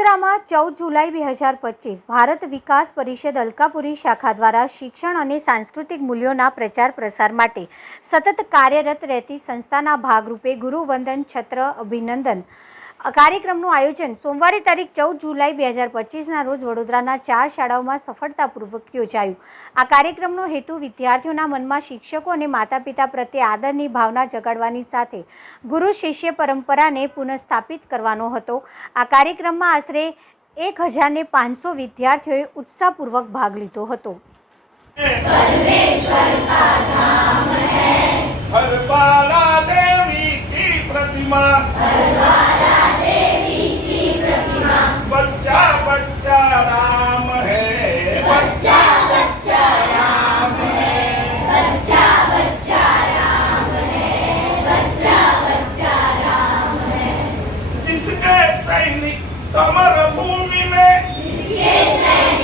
વડોદરામાં 14 જુલાઈ 2025 ભારત વિકાસ પરિષદ અલકાપુરી શાખા દ્વારા શિક્ષણ અને સાંસ્કૃતિક મૂલ્યોના પ્રચાર પ્રસાર માટે સતત કાર્યરત રહેતી સંસ્થાના ભાગરૂપે ગુરુવંદન છત્ર અભિનંદન કાર્યક્રમનું આયોજન સોમવારે તારીખ 14 જુલાઈ 2025ના રોજ વડોદરાના 4 શાળાઓમાં સફળતાપૂર્વક યોજાયું। આ કાર્યક્રમનો હેતુ વિદ્યાર્થીઓના મનમાં શિક્ષકો અને માતા પિતા પ્રત્યે આદરની ભાવના જગાડવાની સાથે ગુરુ શિષ્ય પરંપરાને પુનઃસ્થાપિત કરવાનો હતો। આ કાર્યક્રમમાં આશરે 1500 વિદ્યાર્થીઓએ ઉત્સાહપૂર્વક ભાગ લીધો હતો। बच्चा बच्चा राम है, बच्चा बच्चा राम है, बच्चा बच्चा राम है, बच्चा बच्चा राम है। जिसके सैनिक समर भूमि में, जिसके सैनिक